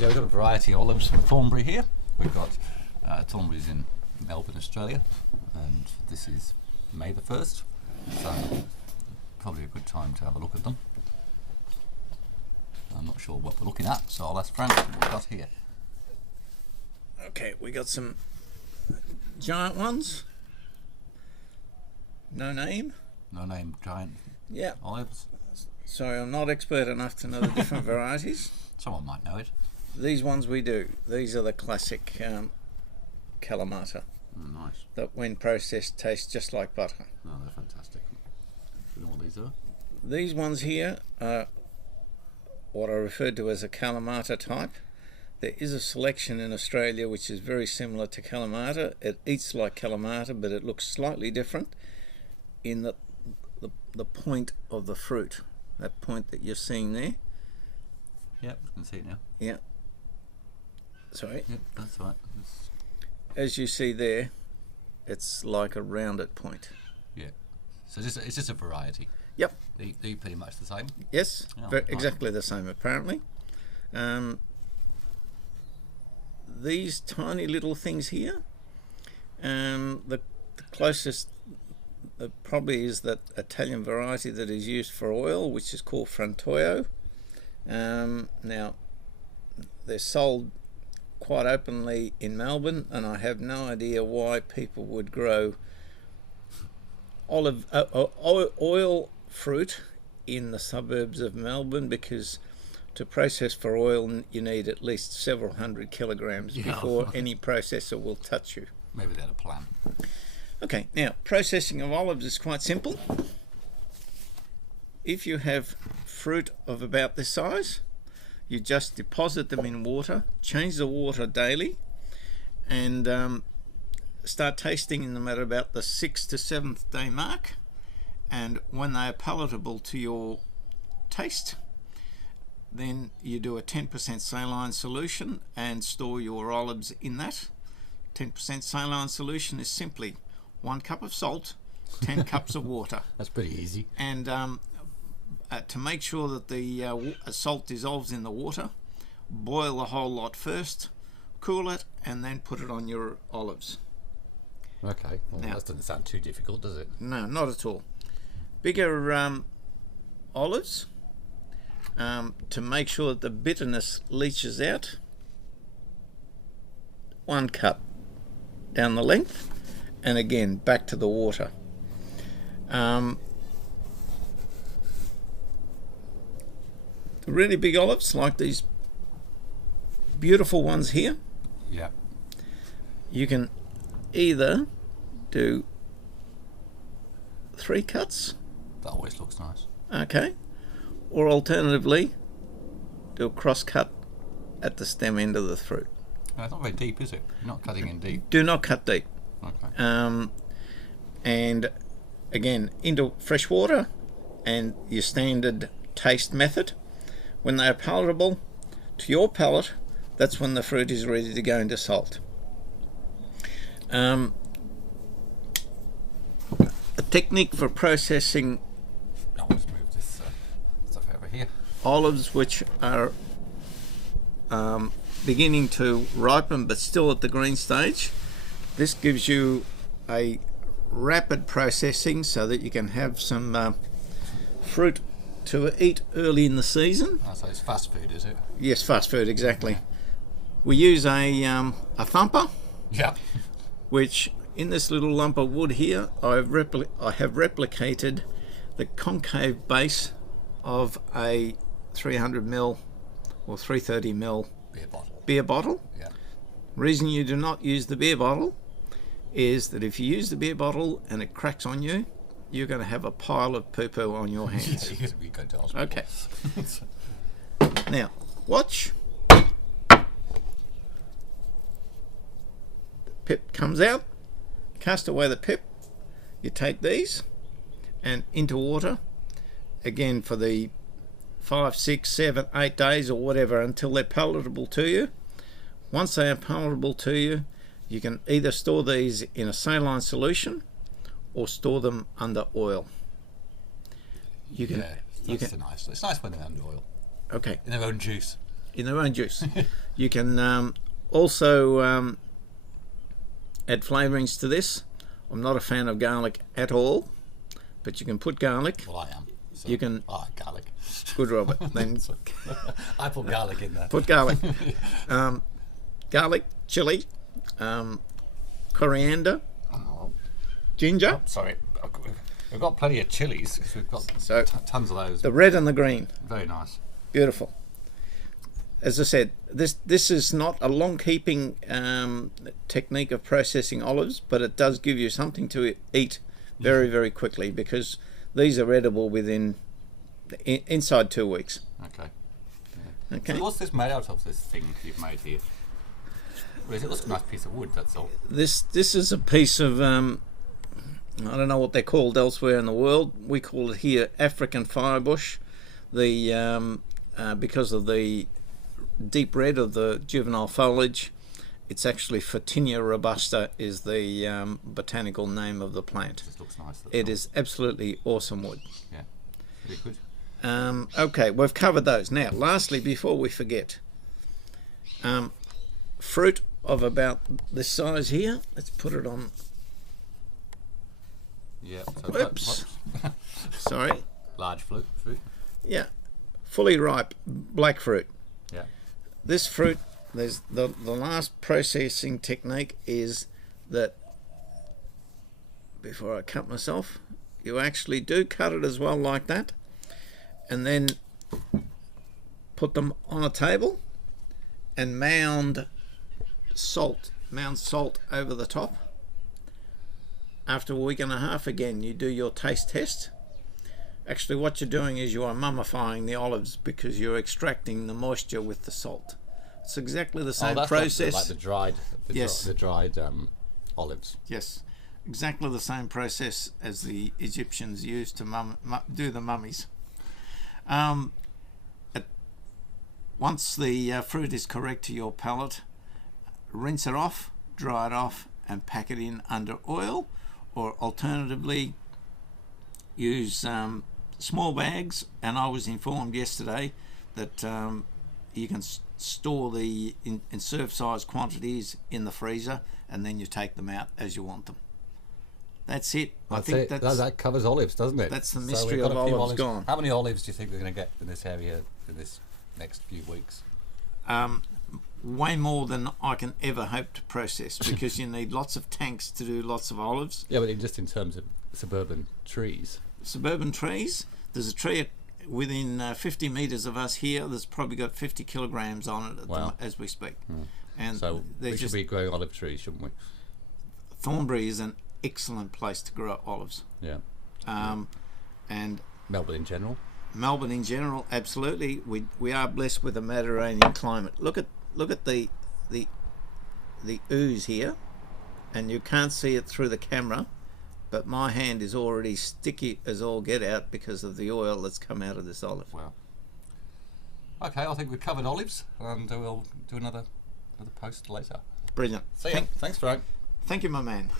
Yeah, we've got a variety of olives from Thornbury here. We've got Thornbury's in Melbourne, Australia, and this is May the 1st, so probably a good time to have a look at them. I'm not sure what we're looking at, so I'll ask Frank what we've got here. Okay, we got some giant ones. No name. No name giant Yeah. olives. Sorry, I'm not expert enough to know the different varieties. Someone might know it. These ones we do. These are the classic Kalamata Nice. that when processed taste just like butter. Oh, they're fantastic. Do you know what these are? These ones here are what I referred to as a Kalamata type. There is a selection in Australia which is very similar to Kalamata. It eats like Kalamata, but it looks slightly different in the point of the fruit. That point that you're seeing there. Yep, I can see it now. Yeah. Sorry. Yep, that's right. As you see there, it's like a rounded point. Yeah. So it's just a variety. Yep. They're pretty much the same. Yes, Oh, nice. exactly the same apparently. These tiny little things here, the closest probably is that Italian variety that is used for oil, which is called Frantoio. Now, they're sold quite openly in Melbourne, and I have no idea why people would grow oil fruit in the suburbs of Melbourne, because to process for oil you need at least several hundred kilograms before any processor will touch you. Maybe they had a plan. Okay, now processing of olives is quite simple. If you have fruit of about this size, you just deposit them in water, change the water daily, and start tasting them at about the 6th to 7th day mark. And when they are palatable to your taste, then you do a 10% saline solution and store your olives in that. 10% saline solution is simply 1 cup of salt, 10 cups of water. That's pretty easy. And to make sure that the salt dissolves in the water, boil the whole lot first, cool it, and then put it on your olives. Okay. Well, Now, that doesn't sound too difficult, does it? No, not at all. Bigger olives, to make sure that the bitterness leaches out, 1 cup down the length, and again back to the water. The really big olives, like these beautiful ones here, Yeah. you can either do 3 cuts, That always looks nice. okay, or alternatively do a cross cut at the stem end of the fruit. It's not very deep, is it? You're not cutting in deep. Do not cut deep. Okay. And again, into fresh water and your standard taste method. When they are palatable to your palate, that's when the fruit is ready to go into salt. A technique for processing I'll just move this stuff over here. olives which are beginning to ripen but still at the green stage. This gives you a rapid processing so that you can have some fruit to eat early in the season. Oh, so it's fast food, is it? Yes, fast food, exactly. We use a thumper, Yeah. which in this little lump of wood here, I have replicated the concave base of a 300ml or 330ml Beer bottle. Yeah. Reason you do not use the beer bottle is that if you use the beer bottle and it cracks on you, you're going to have a pile of poo-poo on your hands. You're going to go to hospital. Okay. Now, watch. Pip comes out, cast away the pip, you take these and into water again for the 5, 6, 7, 8 days or whatever until they're palatable to you. Once they are palatable to you, you can either store these in a saline solution or store them under oil. You can, Yeah, it's nice when they're under oil. Okay. In their own juice. in their own juice. You can also add flavourings to this. I'm not a fan of garlic at all, but you can put garlic. Well, I am. So You can. I like garlic. Good, Robert. Then I put garlic in there. put garlic. Garlic, chili, coriander, ginger. Sorry, we've got plenty of chilies because we've got So tons of those. the red and the green. Very nice. Beautiful. As I said, this is not a long keeping technique of processing olives, but it does give you something to eat very, very quickly, because these are edible within inside 2 weeks. Okay. Okay. So what's this made out of, this thing you've made here? Well, it looks like a nice piece of wood, that's all. This is a piece of I don't know what they're called elsewhere in the world. We call it here African firebush. The because of the deep red of the juvenile foliage, it's actually Photinia robusta is the botanical name of the plant. It just looks nice. It is absolutely awesome wood. Yeah, very good. Okay, we've covered those. Now, lastly, before we forget, fruit of about this size here. Let's put it on. Yeah. So Whoops. Sorry. Large fruit. Yeah, fully ripe black fruit. Yeah. This fruit, there's the last processing technique is that before I cut myself, you actually do cut it as well like that, and then put them on a table and mound salt over the top. After a week and a half, again, you do your taste test. Actually, what you're doing is you are mummifying the olives, because you're extracting the moisture with the salt. It's exactly the same process. Like the dried, Yes. the dried olives. Yes, exactly the same process as the Egyptians used to do the mummies. Once the fruit is correct to your palate, rinse it off, dry it off, and pack it in under oil, or alternatively use small bags. And I was informed yesterday that you can store the in serve size quantities in the freezer, and then you take them out as you want them. That's it. I think that covers olives, doesn't it? That's the So mystery we've got of a few olives gone. How many olives do you think we're going to get in this area in this next few weeks? Way more than I can ever hope to process, because you need lots of tanks to do lots of olives. Yeah, but just in terms of suburban trees. Suburban trees, there's a tree within 50 metres of us here that's probably got 50 kilograms on it as we speak. And So we should be growing olive trees, shouldn't we? Thornbury is an excellent place to grow olives. Yeah. And Melbourne in general. Melbourne in general, absolutely. We are blessed with a Mediterranean climate. Look at the ooze here, and you can't see it through the camera, but my hand is already sticky as all get out because of the oil that's come out of this olive. Wow. Okay, I think we've covered olives, and we'll do another post later. Brilliant. See ya. Thanks, Frank. Thank you, my man.